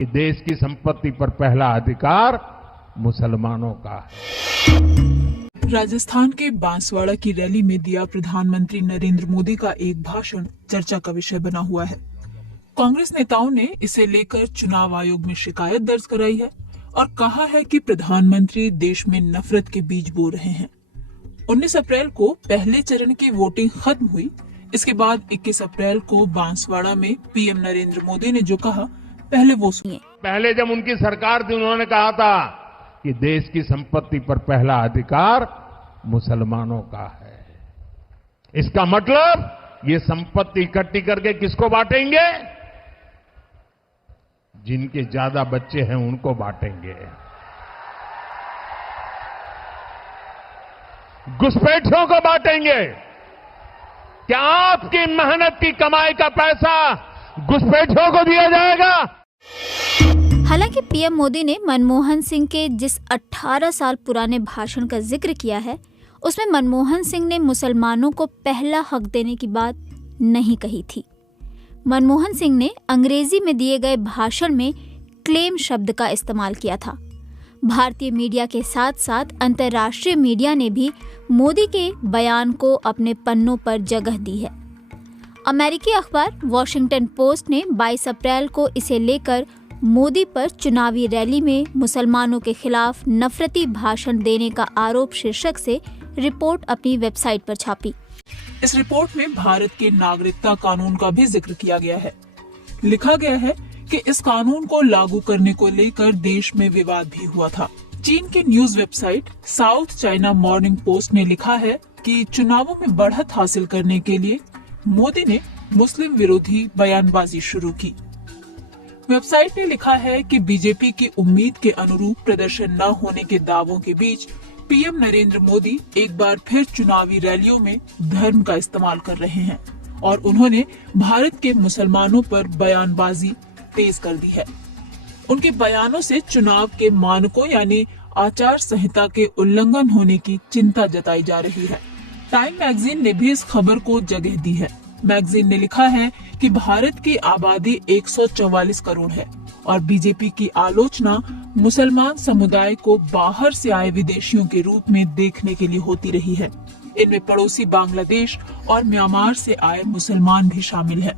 कि देश की संपत्ति पर पहला अधिकार मुसलमानों का है। राजस्थान के बांसवाड़ा की रैली में दिया प्रधानमंत्री नरेंद्र मोदी का एक भाषण चर्चा का विषय बना हुआ है। कांग्रेस नेताओं ने इसे लेकर चुनाव आयोग में शिकायत दर्ज कराई है और कहा है कि प्रधानमंत्री देश में नफरत के बीज बो रहे हैं। 19 अप्रैल को पहले चरण की वोटिंग खत्म हुई। इसके बाद 21 अप्रैल को बांसवाड़ा में पीएम नरेंद्र मोदी ने जो कहा, पहले वो सुनिए। पहले जब उनकी सरकार थी, उन्होंने कहा था कि देश की संपत्ति पर पहला अधिकार मुसलमानों का है। इसका मतलब ये संपत्ति इकट्ठी करके किसको बांटेंगे? जिनके ज्यादा बच्चे हैं उनको बांटेंगे। घुसपैठियों को बांटेंगे। क्या आपकी मेहनत की कमाई का पैसा घुसपैठियों को दिया जाएगा? हालांकि पीएम मोदी ने मनमोहन सिंह के जिस 18 साल पुराने भाषण का जिक्र किया है, उसमें मनमोहन सिंह ने मुसलमानों को पहला हक देने की बात नहीं कही थी। मनमोहन सिंह ने अंग्रेजी में दिए गए भाषण में क्लेम शब्द का इस्तेमाल किया था। भारतीय मीडिया के साथ साथ अंतर्राष्ट्रीय मीडिया ने भी मोदी के बयान को अपने पन्नों पर जगह दी है। अमेरिकी अखबार वॉशिंगटन पोस्ट ने 22 अप्रैल को इसे लेकर मोदी पर चुनावी रैली में मुसलमानों के खिलाफ नफरती भाषण देने का आरोप शीर्षक से रिपोर्ट अपनी वेबसाइट पर छापी। इस रिपोर्ट में भारत के नागरिकता कानून का भी जिक्र किया गया है। लिखा गया है कि इस कानून को लागू करने को लेकर देश में विवाद भी हुआ था। चीन की news website south China morning post ने लिखा है कि चुनावों में बढ़त हासिल करने के लिए मोदी ने मुस्लिम विरोधी बयानबाजी शुरू की। वेबसाइट ने लिखा है कि बीजेपी की उम्मीद के अनुरूप प्रदर्शन न होने के दावों के बीच पीएम नरेंद्र मोदी एक बार फिर चुनावी रैलियों में धर्म का इस्तेमाल कर रहे हैं और उन्होंने भारत के मुसलमानों पर बयानबाजी तेज कर दी है। उनके बयानों से चुनाव के मानकों यानी आचार संहिता के उल्लंघन होने की चिंता जताई जा रही है। टाइम मैगजीन ने भी इस खबर को जगह दी है। मैगजीन ने लिखा है कि भारत की आबादी 144 करोड़ है और बीजेपी की आलोचना मुसलमान समुदाय को बाहर से आए विदेशियों के रूप में देखने के लिए होती रही है। इनमें पड़ोसी बांग्लादेश और म्यांमार से आए मुसलमान भी शामिल हैं।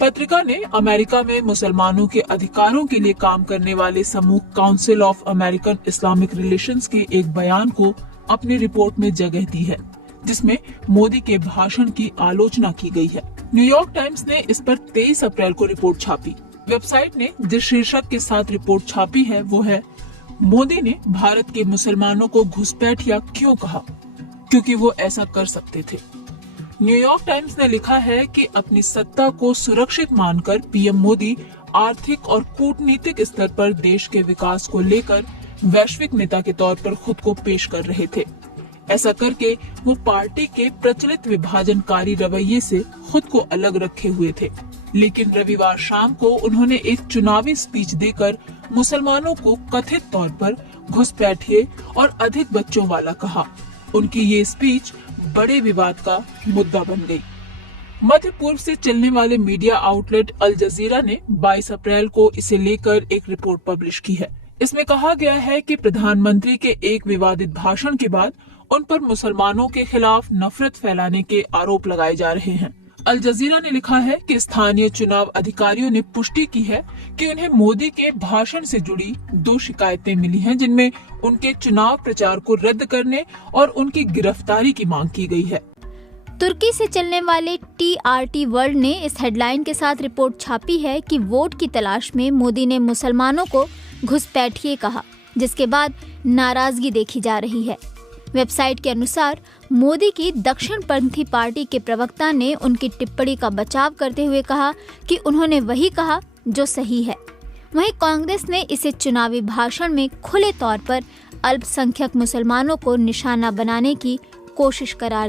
पत्रिका ने अमेरिका में मुसलमानों के अधिकारों के लिए काम करने वाले समूह council of American Islamic relations के एक बयान को अपनी रिपोर्ट में जगह दी है, जिसमें मोदी के भाषण की आलोचना की गई है। न्यूयॉर्क टाइम्स ने इस पर 23 अप्रैल को रिपोर्ट छापी। वेबसाइट ने जिस शीर्षक के साथ रिपोर्ट छापी है वो है, मोदी ने भारत के मुसलमानों को घुसपैठिया क्यों कहा? क्योंकि वो ऐसा कर सकते थे। न्यूयॉर्क टाइम्स ने लिखा है कि अपनी सत्ता को सुरक्षित मानकर पीएम मोदी आर्थिक और कूटनीतिक स्तर पर देश के विकास को लेकर वैश्विक नेता के तौर पर खुद को पेश कर रहे थे। ऐसा करके वो पार्टी के प्रचलित विभाजनकारी रवैये से खुद को अलग रखे हुए थे। लेकिन रविवार शाम को उन्होंने एक चुनावी स्पीच देकर मुसलमानों को कथित तौर पर घुसपैठिए और अधिक बच्चों वाला कहा। उनकी ये स्पीच बड़े विवाद का मुद्दा बन गई। मध्य पूर्व से चलने वाले मीडिया आउटलेट अल जजीरा ने 22 अप्रैल को इसे लेकर एक रिपोर्ट पब्लिश की है। इसमें कहा गया है कि प्रधानमंत्री के एक विवादित भाषण के बाद उन पर मुसलमानों के खिलाफ नफरत फैलाने के आरोप लगाए जा रहे हैं। अल जजीरा ने लिखा है कि स्थानीय चुनाव अधिकारियों ने पुष्टि की है कि उन्हें मोदी के भाषण से जुड़ी 2 शिकायतें मिली हैं, जिनमें उनके चुनाव प्रचार को रद्द करने और उनकी गिरफ्तारी की मांग की गई है। तुर्की से चलने वाले TRT वर्ल्ड ने इस हेडलाइन के साथ रिपोर्ट छापी है कि वोट की तलाश में मोदी ने मुसलमानों को घुसपैठिए कहा, जिसके बाद नाराजगी देखी जा रही है। वेबसाइट के अनुसार मोदी की दक्षिणपंथी पार्टी के प्रवक्ता ने उनकी टिप्पणी का बचाव करते हुए कहा कि उन्होंने वही कहा जो सही है। वहीं कांग्रेस ने इसे चुनावी भाषण में खुले तौर पर अल्पसंख्यक मुसलमानों को निशाना बनाने की कोशिश करार दी।